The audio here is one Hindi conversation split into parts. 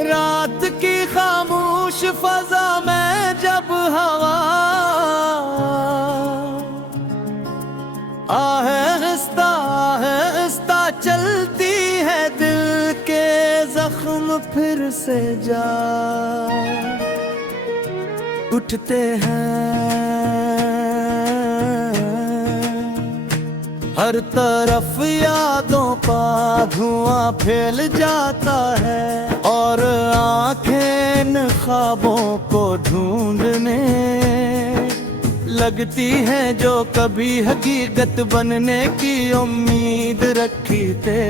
रात की खामोश फजा में जब हवा आहिस्ता आहिस्ता चलती है, दिल के जख्म फिर से जा उठते हैं। हर तरफ यादों का धुआं फैल जाता है और आंखें इन ख्वाबों को ढूंढने लगती है जो कभी हकीकत बनने की उम्मीद रखी थे।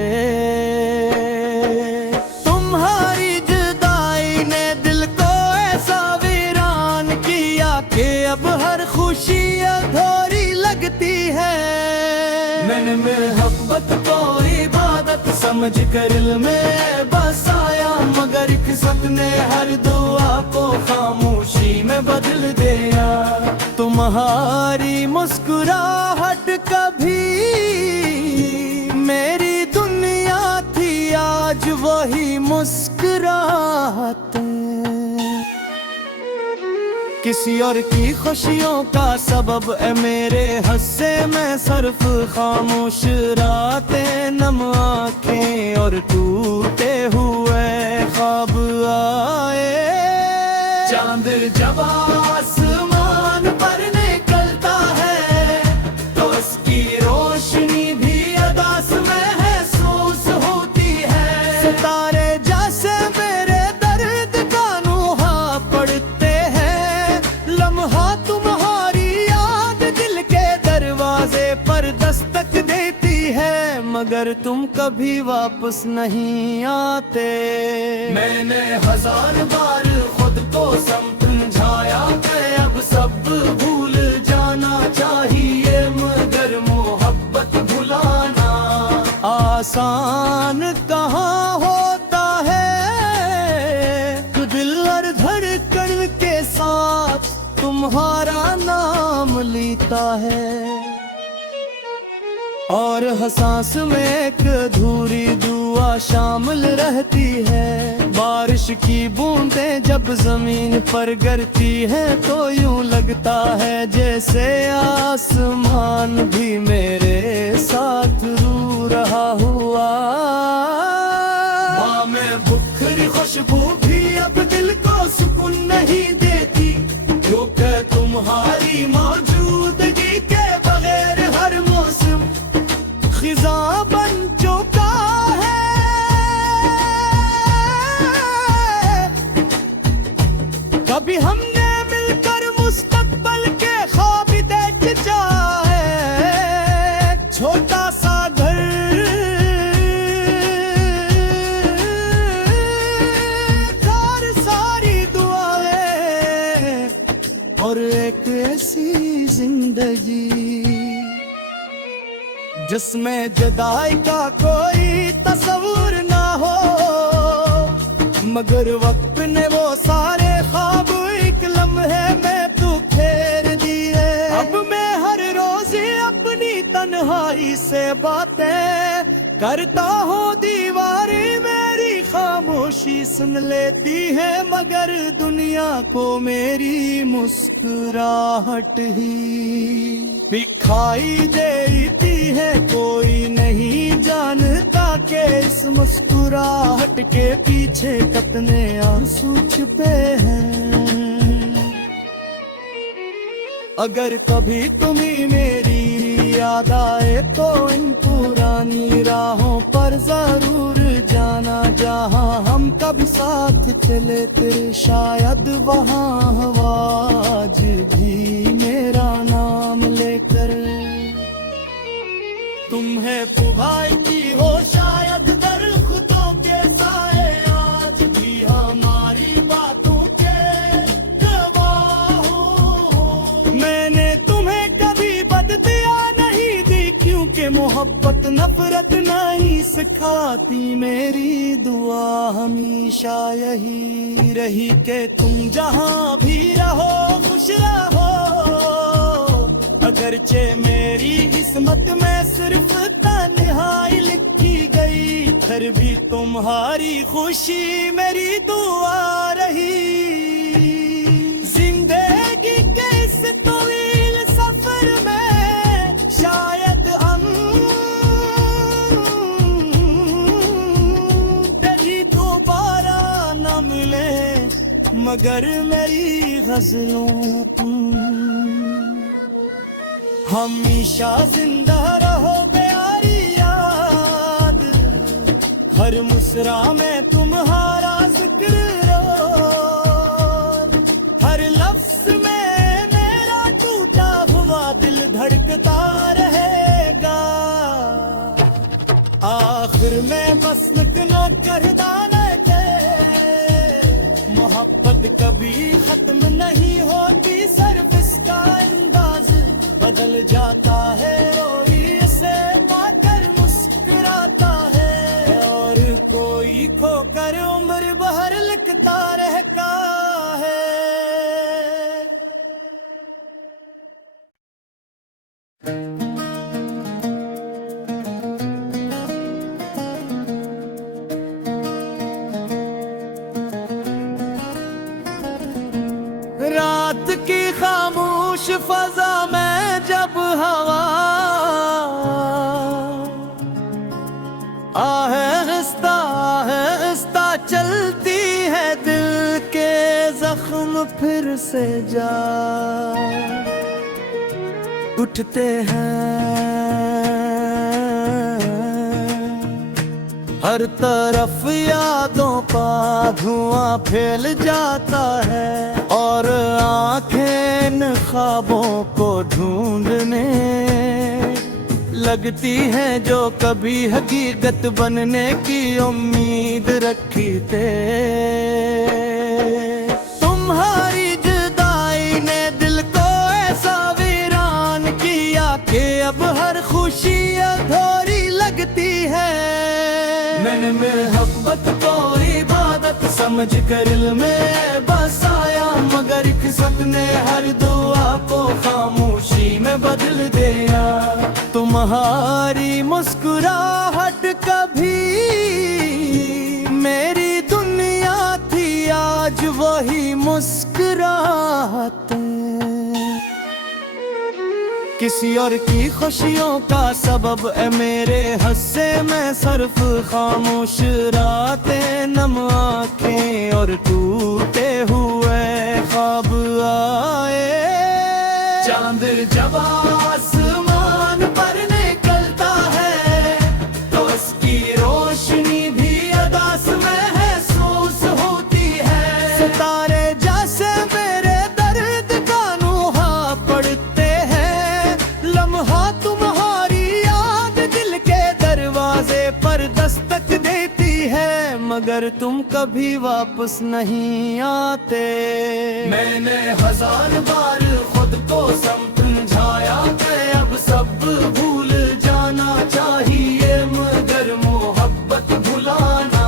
तुम्हारी जुदाई ने दिल को ऐसा वीरान किया कि अब हर खुशी अधूरी लगती है। मैंने मोहब्बत को इबादत समझ कर दिल में बसाया, मगर किस्मत ने हर दुआ को खामोशी में बदल दिया। तुम्हारी मुस्कुराहट कभी मेरी दुनिया थी, आज वही मुस्कुराहट किसी और की खुशियों का सबब है। मेरे हंसे में सिर्फ खामोश रातें, नम आँखें और टूटे हुए ख्वाब आए। चांद जब आसमान पर निकलता है तो उसकी रोशनी भी अदास महसूस होती है। सितारे जैसे मेरे दर्द का नुहा पड़ते हैं, लम्हा तुम्हारी याद दिल के दरवाजे पर दस्तक देती है, मगर तुम कभी वापस नहीं आते। मैंने हजार बार खुद को समझाया कि अब सब भूल जाना चाहिए, मगर मोहब्बत भुलाना आसान कहाँ होता है। दिल और धड़कन के साथ तुम्हारा नाम लेता है और हसास में एक अधूरी दुआ शामिल रहती है। बारिश की बूंदें जब जमीन पर गिरती हैं तो यूं लगता है जैसे आसमान भी मेरे साथ रू रहा हुआ। माँ में बुखरी खुशबू भी अब दिल को सुकून नहीं देती, क्योंकि तुम्हारी मौजूदगी के बगैर हर मौसम खिजा बन चुका है। कभी हमने मिलकर मुस्तकबल के ख्वाब देखे चाहे, छोटा सा घर और सारी दुआएं और एक ऐसी जिंदगी जिसमें जुदाई का कोई तस्वीर ना हो, मगर वक्त ने वो सारे ख्वाब एक लम्हे में तू फेर दिए। अब मैं हर रोज अपनी तन्हाई से बातें करता हूँ, दीवारें मेरी खामोशी सुन लेती है, मगर दुनिया को मेरी मुस्कुराहट ही दिखाई देती है। कोई नहीं जानता कि इस मुस्कुराहट के पीछे कितने आंसू छुपे हैं। अगर कभी तुम्हें मेरी याद आए तो इन पुरानी राहों पर जरूर जाना, जहाँ हम कभी साथ चले थे, शायद वहाँ हवा आज भी मेरा नाम लेकर तुम्हें पुकारती हो। शायद दरख्तों के साए आज भी हमारी बातों के गवाह हो। मैंने तुम्हें कभी बददिया नहीं दी, क्योंकि मोहब्बत नफरत नहीं सिखाती। मेरी दुआ हमेशा यही रही कि तुम जहाँ भी रहो खुश रहो। अगरचे मेरी किस्मत में सिर्फ तन्हाई लिखी गई, फिर भी तुम्हारी खुशी मेरी दुआ रही। जिंदगी के इस तवील सफर में शायद हम कभी दोबारा न मिले, मगर मेरी गजलों हमेशा जिंदा रहो प्यारी याद, हर मुस्रा में तुम्हारा जिक्र रोज, हर लफ्ज में मेरा टूटा हुआ दिल धड़कता रहेगा। आखिर में बस न करदाने के, मोहब्बत कभी खत्म नहीं होती, सिर्फ इसका अंदाज बदल जाता है। रोई से पाकर मुस्कुराता है, और कोई खोकर उम्र भर लिखता रहता है। रात की खामोश फजा में जब हवा आहिस्ता चलती है, दिल के जख्म फिर से जा उठते हैं। हर तरफ यादों का धुआं फैल जाता है, और आंखें इन ख्वाबों को ढूंढने लगती हैं जो कभी हकीकत बनने की उम्मीद रखी थे। तुम्हारी जुदाई ने दिल को ऐसा वीरान किया कि अब हर खुशी अधूरी लगती है। मैंने मोहब्बत को इबादत समझ कर दिल में बसाया, मगर किस्मत ने हर दुआ को खामोशी में बदल दिया। तुम्हारी मुस्कुराहट कभी मेरी दुनिया थी, आज वही मुस्कुराहट किसी और की खुशियों का सबब है। मेरे हंसे में सिर्फ खामोश रातें, नम आँखें और टूटे हुए ख्वाब आए। चांद जब आसमान पर निकलता है तो उसकी रोशनी भी अदास महसूस होती है। सितारे जैसे मेरे दर्द का नुहा पड़ते हैं, लम्हा तुम्हारी याद दिल के दरवाजे पर दस्तक देती है, मगर तुम कभी वापस नहीं आते। मैंने हजार बार खुद को समझाया कि अब सब भूल जाना चाहिए, मगर मोहब्बत भुलाना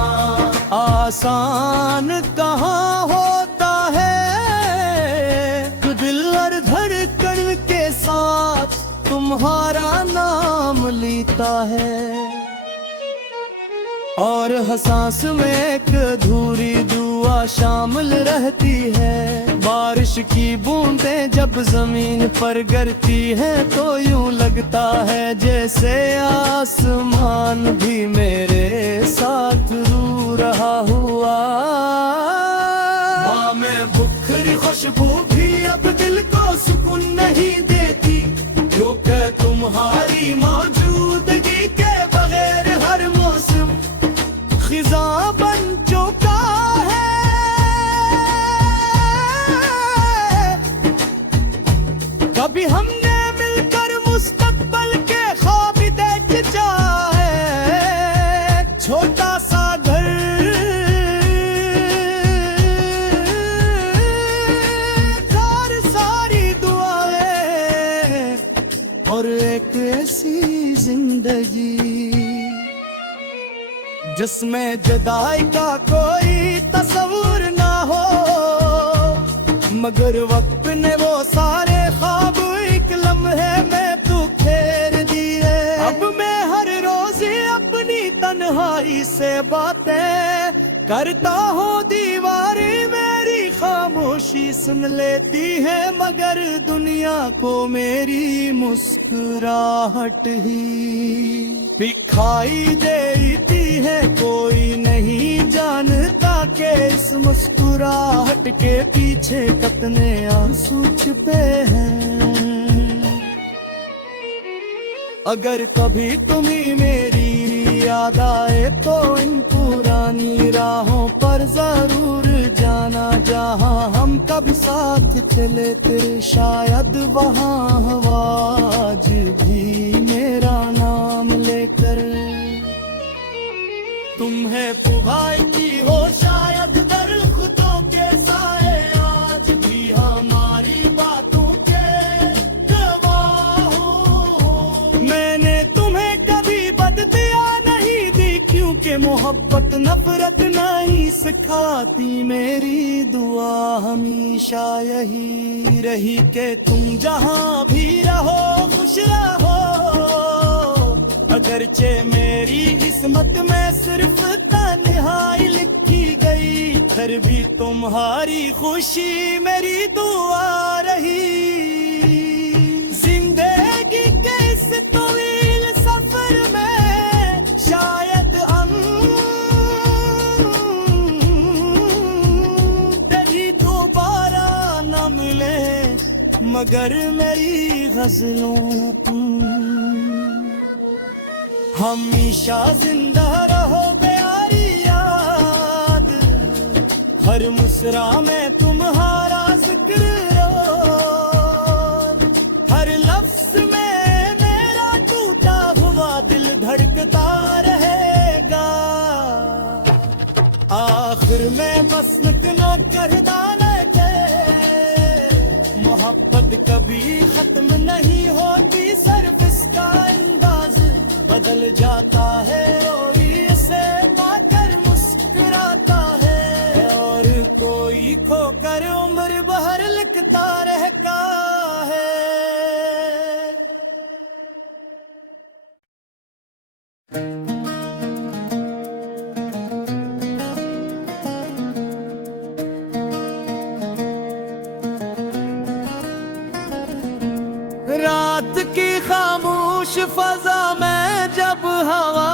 आसान कहाँ होता है। दिल और धड़कन के साथ तुम्हारा नाम लेता है, और हर सांस में एक अधूरी दुआ शामिल रहती है। बारिश की बूंदें जब जमीन पर गिरती है तो यूं लगता है जैसे आसमान भी मेरे साथ रू रहा हुआ। माँ में बुखरी खुशबू भी अब दिल को सुकून नहीं देती, क्योंकि तुम्हारी मौजूदगी के बगैर हर मौसम खिजा बन चुका है। कभी हमने मिलकर मुस्तकबल के ख्वाब देख चाहे, छोटा सा घर और सारी दुआएं, और एक ऐसी जिंदगी जिसमें जुदाई का कोई तस्वुर ना हो, मगर वक्त ने वो सारे ख्वाब एक लम्हे में बातें करता हूँ, दीवारें मेरी खामोशी सुन लेती है, मगर दुनिया को मेरी मुस्कुराहट ही दिखाई देती है। कोई नहीं जानता कि इस मुस्कुराहट के पीछे कितने आंसू छिपे हैं। अगर कभी तुम्हें मेरी याद आए तो इन पुरानी राहों पर जरूर जाना, जहाँ हम कभी साथ चले थे, शायद वहाँ हवा आज भी मेरा नाम लेकर। तुम्हें पुकारती हो शायद दरख्तों के साए, आज भी हमारी बातों के गवाह हो। मैंने तुम्हें कभी बददिया नहीं दी, क्योंकि मोहब्बत नफरत नहीं सिखाती। मेरी दुआ हमेशा यही रही कि तुम जहाँ भी रहो खुश रहो। अगरचे मेरी किस्मत में सिर्फ तन्हाई लिखी गई, फिर भी तुम्हारी खुशी मेरी दुआ रही। जिंदगी के इस तवील सफर में शायद तेरी दोबारा न मिले, मगर मेरी गजलों हमेशा जिंदा रहो प्यारी याद। हर मुस्रा में तुम्हारा जिक्र रो, हर लफ्ज में मेरा टूटा हुआ दिल धड़कता रहेगा। आखिर में बस न करदा लगे, मोहब्बत कभी खत्म नहीं होती, सिर्फ इसका अंदाज बदल जाता है। कोई इसे पाकर मुस्कुराता है, और कोई खोकर उम्र भर लिखता रहता है। रात की खामोश फजा में जब हवा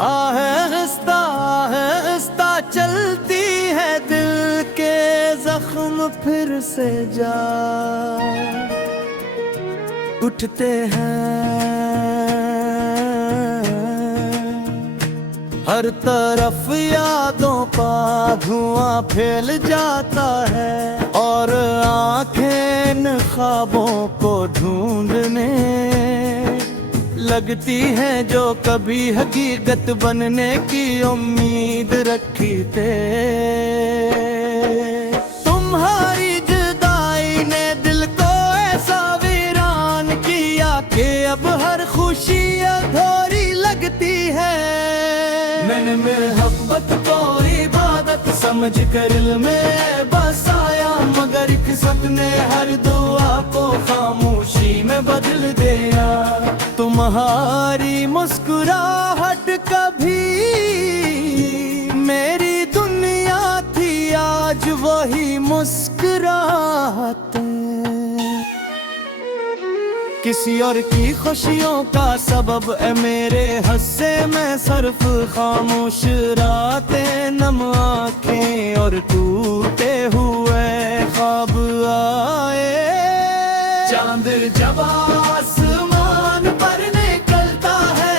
आहिस्ता आहिस्ता चलती है, दिल के जख्म फिर से जा उठते हैं। हर तरफ यादों का धुआं फैल जाता है, और आंखें इन ख्वाबों को ढूंढने लगती हैं जो कभी हकीकत बनने की उम्मीद रखी थे। तुम्हारी जुदाई ने दिल को ऐसा वीरान किया कि अब हर खुशी अधूरी लगती है। मैंने मोहब्बत को इबादत समझ कर दिल में बसाया, मगर किस्मत ने हर दुआ को खामोशी में बदल दिया। तुम्हारी मुस्कुराहट कभी मेरी दुनिया थी, आज वही मुस्कुराहट किसी और की खुशियों का सबब है। मेरे हंसे में सिर्फ खामोश रातें, नम आँखें और टूटे हुए ख्वाब आए। चांद जब आसमान पर निकलता है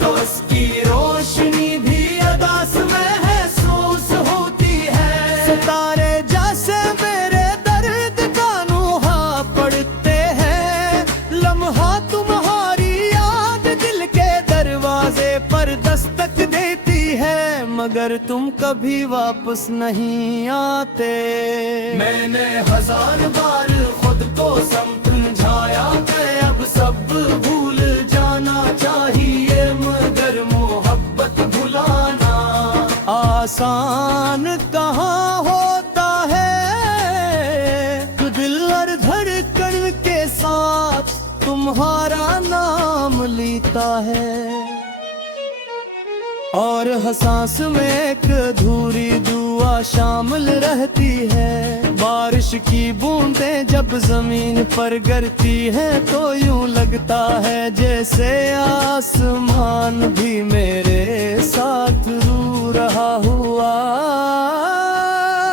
तो उसकी रोशनी भी अदास महसूस होती है। सितारे जैसे मेरे दर्द का नुहा पड़ते हैं, लम्हा तुम्हारी याद दिल के दरवाजे पर दस्तक देती है, मगर तुम कभी वापस नहीं आते। मैंने हजार बार खुद को समझाया कि अब सब भूल जाना चाहिए, मगर मोहब्बत भुलाना आसान कहाँ होता है। दिल और धड़कन के साथ तुम्हारा नाम ली होता है। और हर सांस में एक अधूरी दुआ शामिल रहती है। बारिश की बूंदें जब जमीन पर गिरती है तो यूं लगता है जैसे आसमान भी मेरे साथ रू रहा हुआ।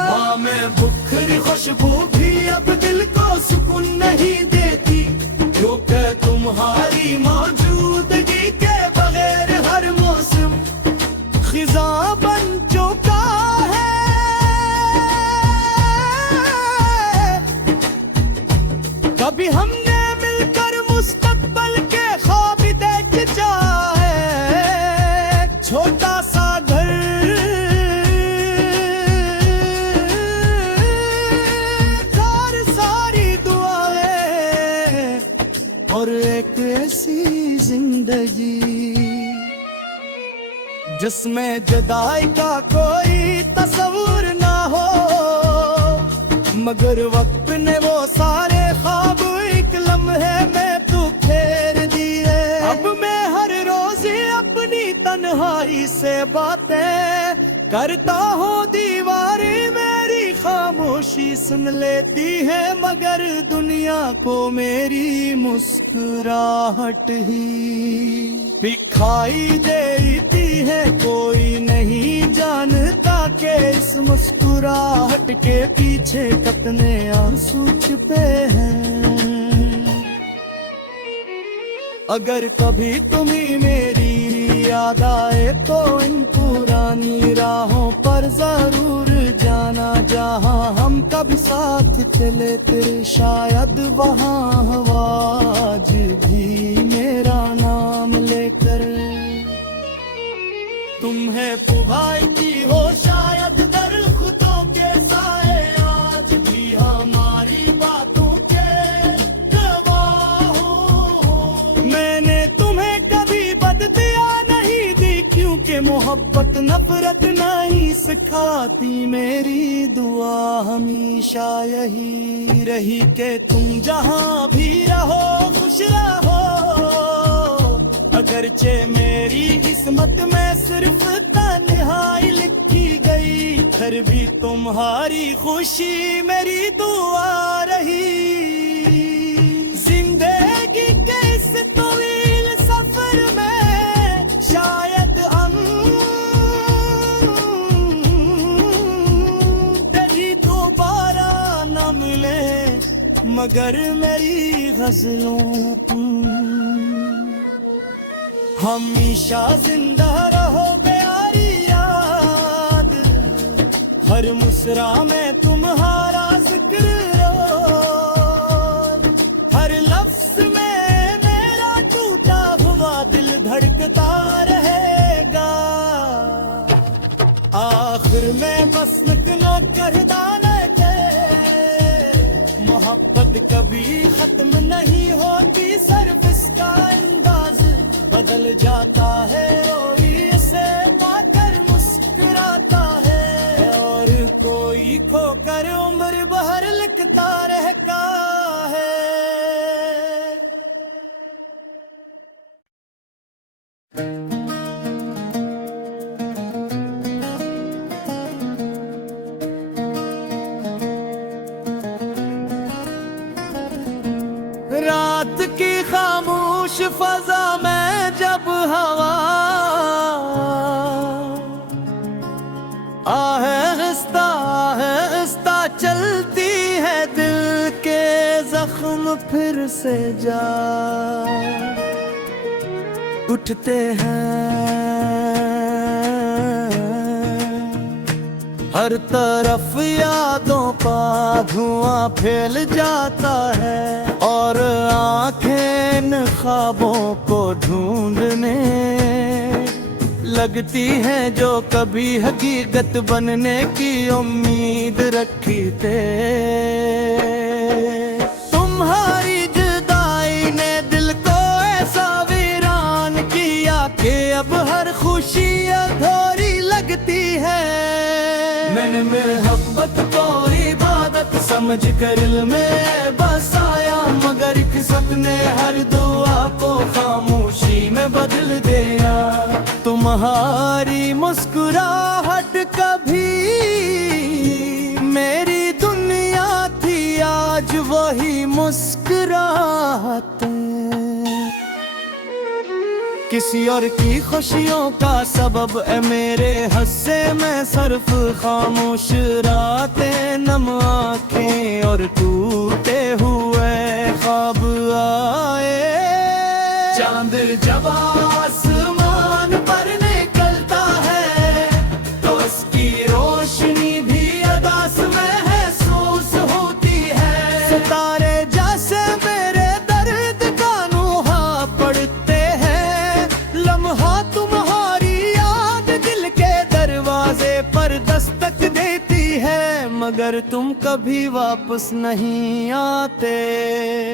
माँ में बुखरी खुशबू भी अब दिल को सुकून नहीं देती, क्योंकि तुम्हारी मौजूदगी के बगैर हर मौसम खिजा बन चुका है। कभी हमने मिलकर मुस्तकबल के ख्वाब देखे चाहे, छोटा सा घर और सारी दुआएं और एक ऐसी जिंदगी जिसमें जुदाई का कोई तस्वीर ना हो, मगर वक्त ने वो सारे ख्वाब एक लम्हे में तू फेर दिए। अब मैं हर रोज अपनी तन्हाई से बातें करता हूँ, दीवारें मेरी खामोशी सुन लेती है, मगर दुनिया को मेरी मुस्कुराहट ही दिखाई देती है। कोई नहीं जानता कि इस मुस्कुराहट के पीछे कितने आंसू छिपे हैं। अगर कभी तुम्हें मेरी याद आए तो इन पुरानी राहों पर जरूर जाना, जहाँ हम कभी साथ चले थे, शायद वहाँ हवा आज भी मेरा नाम लेकर। तुम्हें पुकारती हो शायद दरख्तों के साए, आज भी हमारी बातों के गवाह हो। मैंने तुम्हें कभी बददिया नहीं दी, क्योंकि मोहब्बत नफरत नहीं सिखाती। मेरी दुआ हमेशा यही रही कि तुम जहाँ भी रहो खुश रहो। अगरचे मेरी किस्मत में सिर्फ तन्हाई लिखी गई, फिर भी तुम्हारी खुशी मेरी दुआ रही। जिंदगी के इस तवील सफर में शायद हम कभी दोबारा न मिले, मगर मेरी गजलों हमेशा जिंदा रहो प्यारी याद। हर मुस्रा में तुम्हारा जिक्र रोज, हर लफ्ज में मेरा टूटा हुआ दिल धड़कता रहेगा। आखिर में बस न कर दाने के, मोहब्बत कभी खत्म नहीं होती, सिर्फ इसका अंदाज बदल जाता है। कोई इसे पाकर मुस्कुराता है, और कोई खोकर उम्र भर लिखता रहता है। रात की खामोश फजा में जब हवा आहिस्ता चलती है, दिल के जख्म फिर से जा उठते हैं। हर तरफ यादों का धुआं फैल जाता है, और आंखें इन ख्वाबों को ढूंढने लगती हैं जो कभी हकीकत बनने की उम्मीद रखी थे। तुम्हारी जुदाई ने दिल को ऐसा वीरान किया कि अब हर खुशी अधूरी लगती है। मैंने मोहब्बत को इबादत समझ कर दिल में बसाया, मगर किस्मत ने हर दुआ को खामोशी में बदल दिया। तुम्हारी मुस्कुराहट कभी मेरी दुनिया थी, आज वही मुस्कुराहट किसी और की खुशियों का सबब है मेरे हंसे में सिर्फ खामोश रातें, नम आँखें और टूटे हुए ख्वाब आए। चांद जब आसमान पर निकलता है तो उसकी रोशनी भी अदास महसूस होती है। सितारे जैसे मेरे दर्द का नुहा पड़ते हैं, लम्हा तुम्हारी याद दिल के दरवाजे पर दस्तक देती है, मगर तुम कभी वापस नहीं आते।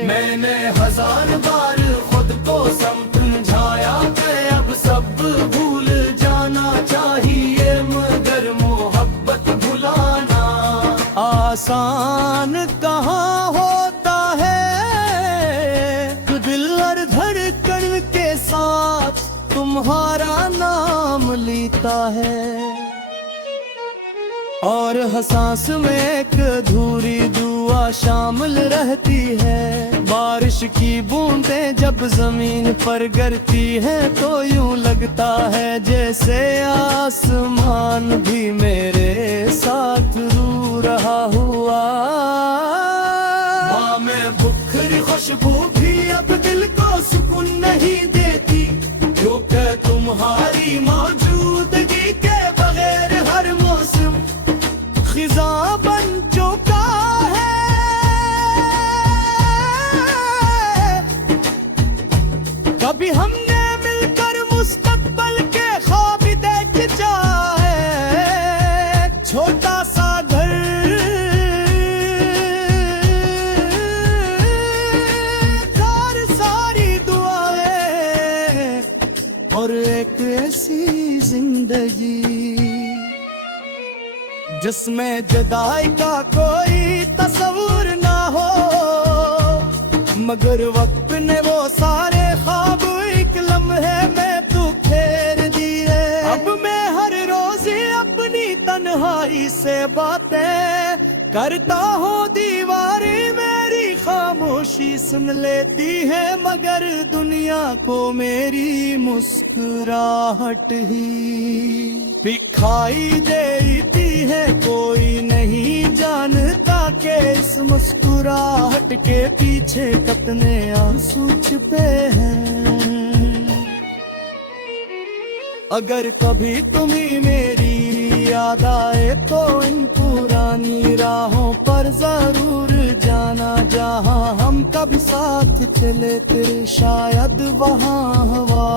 मैंने हजार बार खुद को समझाया कि अब सब भूल जाना चाहिए, मगर मोहब्बत भुलाना आसान कहाँ होता है। दिल और धड़कन के साथ तुम्हारा नाम लेता है, और हर सांस में एक अधूरी दुआ शामिल रहती है। बारिश की बूंदें जब जमीन पर गिरती हैं तो यूं लगता है जैसे आसमान भी मेरे साथ रू रहा हुआ। माँ में बुखरी खुशबू भी अब दिल को सुकून नहीं देती, क्योंकि तुम्हारी मौजूदगी के बगैर हर मौसम खिजा बन चुका है। कभी हमने मिलकर मुस्तकबल के ख्वाब देख जाए, छोटा सा घर और सारी दुआएं, और एक ऐसी जिंदगी जिसमें जुदाई का कोई तस्वीर ना हो, मगर वक्त ने वो सारे ख्वाब एक लम्हे में तू फेर दिए। अब मैं हर रोज अपनी तन्हाई से बातें करता हूँ, दीवारें मेरी खामोशी सुन लेती है, मगर दुनिया को मेरी मुस्कुराहट ही दिखाई देती है। कोई नहीं जानता कि इस मुस्कुराहट के पीछे कितने आंसू छिपे हैं। अगर कभी तुम्हें मेरी याद आए तो इन पुरानी राहों पर जरूर जाना, जहाँ हम कभी साथ चले थे शायद वहाँ हवा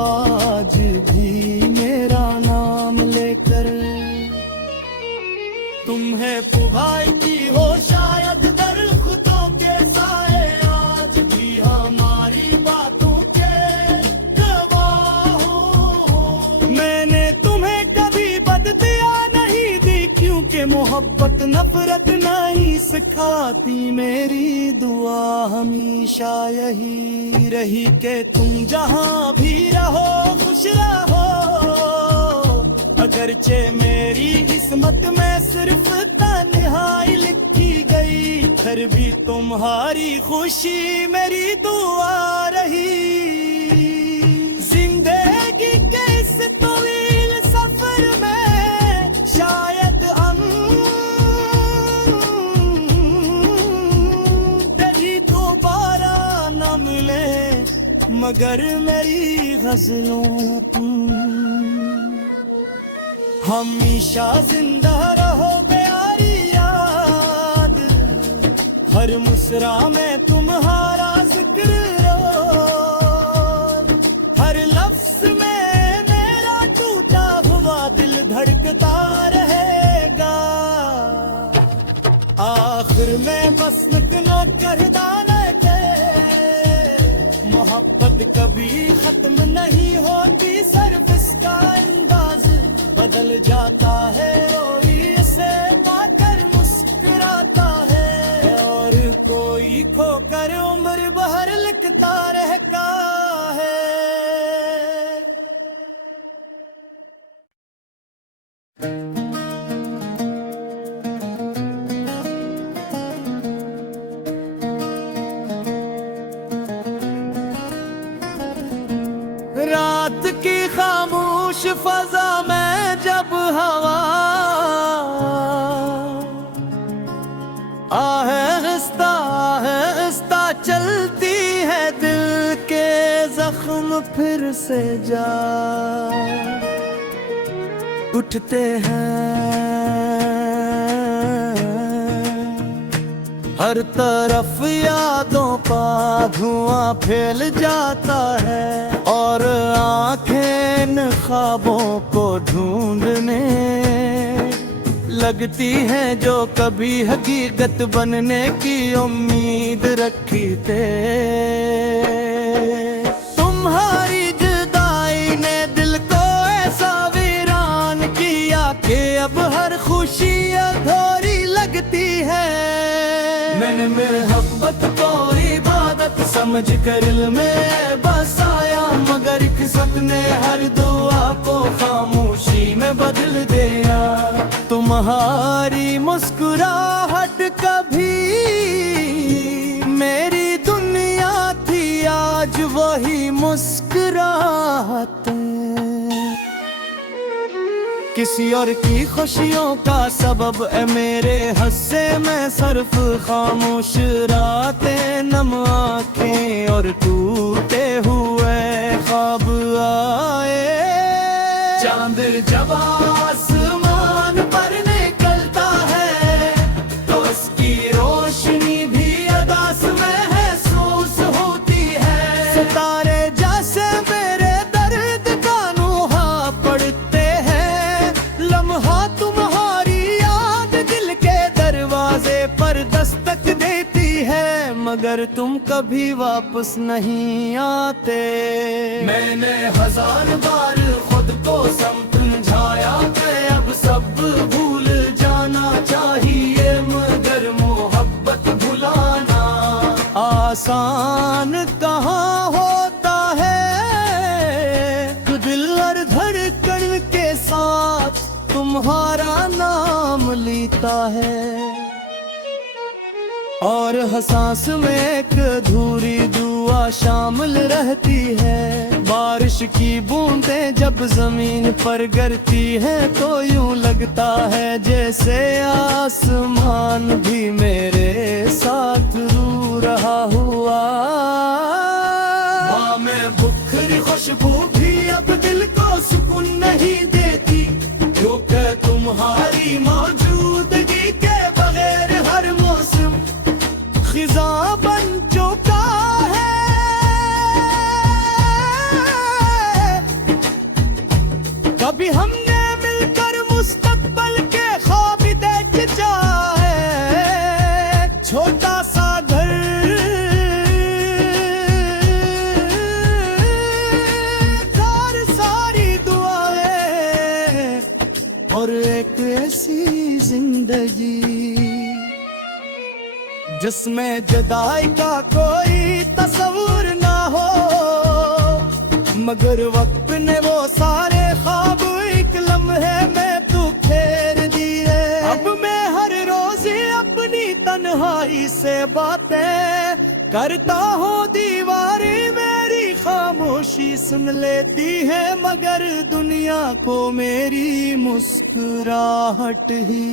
आज भी मेरा नाम लेकर। तुम्हें पुकारती हो शायद दरख्तों के साए, आज भी हमारी बातों के गवाह हो। मैंने तुम्हें कभी बददिया नहीं दी, क्योंकि मोहब्बत नफरत नहीं सिखाती। मेरी दुआ हमेशा यही रही कि तुम जहाँ भी रहो खुश रहो। अगरचे मेरी किस्मत में सिर्फ तन्हाई लिखी गई, फिर भी तुम्हारी खुशी मेरी दुआ रही। जिंदगी के इस तवील सफर में शायद कभी दोबारा न मिले, मगर मेरी गजलों हमेशा जिंदा रहो प्यारी याद। हर मुस्रा में तुम्हारा जिक्र रोज, हर लफ्ज में मेरा टूटा हुआ दिल धड़कता रहेगा। आखिर में बस न करदाना के मोहब्बत कभी खत्म नहीं होती, सिर्फ इसका अंदाज बदल जाता है। रोई से पाकर मुस्कुराता है, और कोई खोकर उम्र भटकता रहता है। रात की खामोश फजा में जब हवा आहिस्ता चलती है, दिल के जख्म फिर से जा उठते हैं। हर तरफ यादों का धुआं फैल जाता है और आंखें इन ख्वाबों को ढूंढने लगती है जो कभी हकीकत बनने की उम्मीद रखी थे। तुम्हारी जुदाई ने दिल को ऐसा वीरान किया कि अब हर खुशी अधूरी लगती है। मैंने मोहब्बत को इबादत समझ कर दिल में बसाया, मगर किस्मत ने हर दुआ को खामोशी में बदल दिया। तुम्हारी मुस्कुराहट कभी मेरी दुनिया थी, आज वही मुस्कुराहट किसी और की खुशियों का सबब है। मेरे हंसे में सिर्फ खामोश रातें, नम आँखें और टूटे हुए ख्वाब आए। चांद जब आसमान पर निकलता है तो उसकी रोशनी भी अदास महसूस होती है। सितारे जैसे मेरे दर्द का नुहा पड़ते हैं, लम्हा तुम्हारी याद दिल के दरवाजे पर दस्तक देती है, मगर तुम कभी वापस नहीं आते। मैंने हजार बार खुद को समझाया कि अब सब भूल जाना चाहिए, मगर मोहब्बत भुलाना आसान कहाँ होता है। दिल और धड़कन के साथ तुम्हारा नाम लेता है और सांस में एक अधूरी दुआ शामिल रहती है। बारिश की बूंदें जब जमीन पर गिरती है तो यूं लगता है जैसे आसमान भी मेरे साथ रू रहा हुआ। माँ में बुखरी खुशबू भी अब दिल को सुकून नहीं देती, क्योंकि तुम्हारी मौजूदगी के बगैर हर मौसम खिजा बन चुका है। कभी हमने मिलकर मुस्तकबल के ख्वाब देख जाए, छोटा सा घर और सारी दुआएं और एक ऐसी जिंदगी जिसमें जुदाई का कोई तस्वीर ना हो, मगर वक्त ने वो सारे ख्वाब एक लम्हे में तू फेर दिए। अब मैं हर रोज अपनी तन्हाई से बातें करता हूँ, दीवारें मेरी खामोशी सुन लेती है, मगर दुनिया को मेरी मुस्कुराहट ही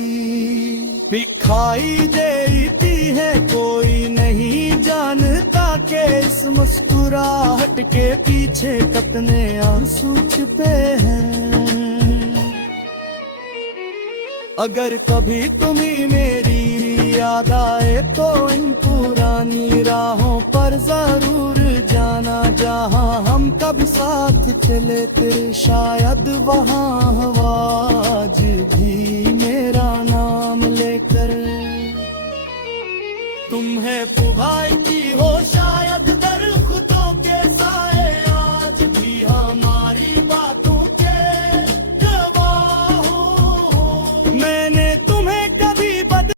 दिखाई देती है। कोई नहीं जानता कि इस मुस्कुराहट के पीछे कितने आंसू छिपे हैं। अगर कभी तुम्हें मेरी याद आए तो इन पुरानी राहों पर जरूर जाना, जहाँ हम कभी साथ चले थे शायद वहाँ आवाज भी मेरा नाम लेकर। तुम्हें पुकार की होश